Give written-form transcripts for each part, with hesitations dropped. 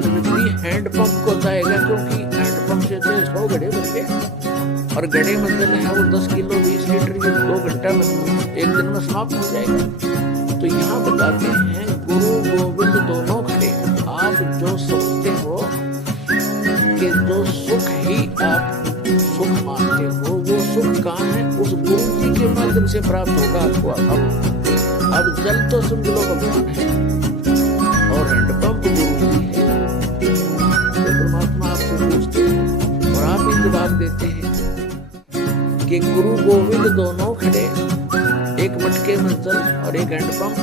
बाद व्यक्ति हैंडपंप को जाएगा, क्योंकि हैंडपंप से 100 घड़े बनते हैं और घड़े में जल है वो 10 किलो 20 लीटर 2 घंटा में 1 दिन में समाप्त हो जाएगा। तो यहाँ बताते हैं गुरु गोविंद दोनों खड़े। आप जो सोचते हो कि जो सुख ही आप सुख मानते हो, वो सुख कहाँ है? उस गुरु जी के माध्यम से प्राप्त होगा आपको। अब जल तो समझ लो भगवान है और हैंडपंप गुरु जी है। तो परमात्मा आपसे पूछते हैं और आप ही जवाब देते हैं कि गुरु गोविंद दोनों खड़े, एक मटके में जल और एक हैंडपंप।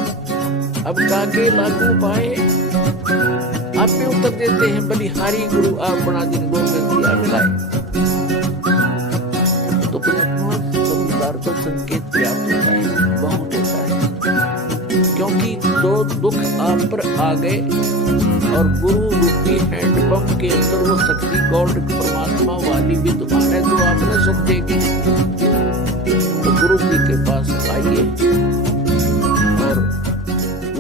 अब काके लागू पाए, आप में उत्तर देते हैं बलिहारी गुरु आप बना दिन गोविंद दिया मिलाए। तो समझदार को संकेत प्राप्त होता है, बहुत होता है, क्योंकि जो दुख आप पर आ गए और गुरु रूपी हैंडपंप के अंदर वो शक्ति गॉड परमात्मा वाली विद्यमान है जो आपने सुख देगी। तो गुरु जी के पास आइए और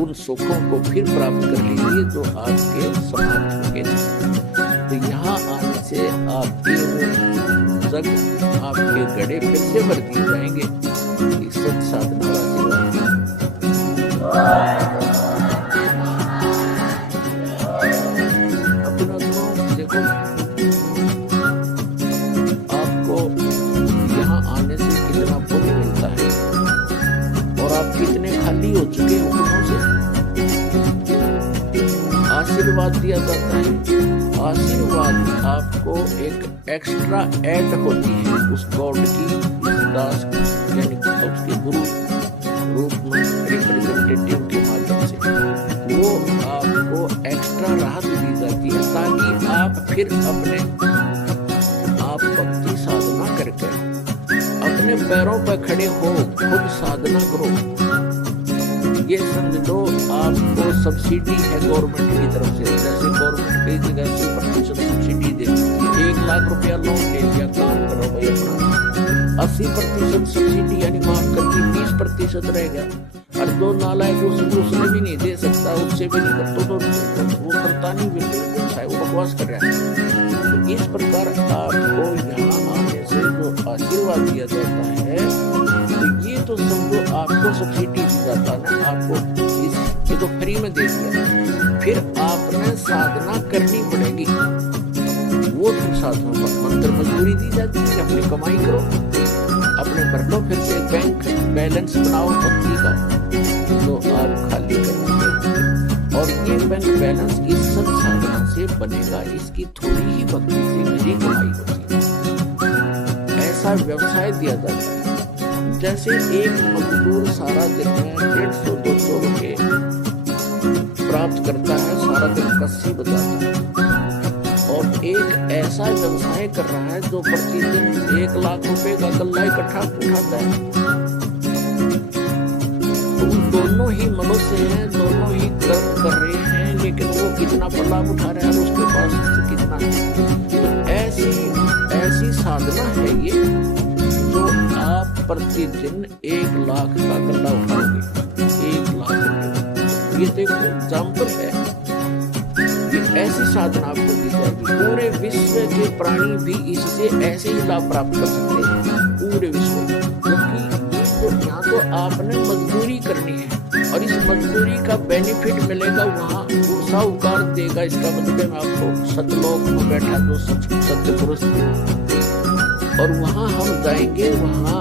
उन सुखों को फिर प्राप्त कर लीजिए जो आपके समाप्त हो गए। तो यहाँ आने से आपके जग आपके घड़े फिर से भर दिए जाएंगे। सत साधना अपना देखो, आपको यहाँ आने से कितना पुण्य मिलता है और आप कितने खाली हो चुके हो गुणों से। आशीर्वाद दिया जाता है, आशीर्वाद आपको एक एक्स्ट्रा ऐड होती है उस गॉड की दास यानी उसके गुरु रूप में रिप्रेजेंटेटिव के माध्यम से वो आपको एक्स्ट्रा राहत दी जाती है, ताकि आप फिर अपने आप भक्ति साधना करके अपने पैरों पर खड़े हो, खुद साधना करो। ये समझ लो आपको सब्सिडी है गवर्नमेंट की तरफ से, जैसे गवर्नमेंट कई जगह 80% सब्सिडी देती है। 1 लाख रुपया लोन ले लिया, काम करो भाई अपना, 80% सब्सिडी यानी माफ करके 20% रह गया और 2 नालायक उसने भी नहीं दे सकता, उससे भी नहीं करता तो वो करता नहीं, व्यवसाय वो बकवास कर रहा है। तो इस प्रकार आपको यहाँ आने से जो आशीर्वाद दिया जाता है, तो ये तो समझो आपको सब्सिडी दी जाता है ना, आपको ये तो फ्री में दे दिया। फिर आपने साधना करनी पड़ेगी, वो फिर साधनों पर मंत्र मजदूरी दी जाती है, अपनी कमाई करो, अपने भर लो, फिर से बैंक बैलेंस बनाओ भक्ति का, तो आप खाली करेंगे। और ये बैंक बैलेंस इस सब साधना से बनेगा, इसकी थोड़ी ही भक्ति से मेरी कमाई होती है। ऐसा व्यवसाय दिया जाता है। जैसे एक मजदूर सारा दिन में 150-200 रुपए प्राप्त करता है, सारा दिन कस्सी बजाता है, और एक ऐसा व्यवसाय कर रहा है जो प्रतिदिन 1 लाख रुपए का गल्ला इकट्ठा उठाता है। तुम दोनों ही मनुष्य हैं, दोनों ही कर्म कर रहे हैं, लेकिन वो कितना लाभ उठा रहा है उसके पास कितना है। तो ऐसी साधना है ये, जो आप प्रतिदिन 1 लाख का गल्ला उठाओगे, 1 लाख रुपए। ये देखो एग्जाम्पल है, ये ऐसी साधना आपको दी जाएगी। पूरे विश्व के प्राणी भी इससे ऐसे ही लाभ प्राप्त कर सकते हैं, पूरे विश्व में। क्योंकि यहाँ तो आपने मजदूरी करनी है और इस मजदूरी का बेनिफिट मिलेगा वहाँ साहूकार देगा। इसका मतलब है आपको सतलोक में बैठा जो सत्य पुरुष, और वहाँ हम जाएंगे, वहाँ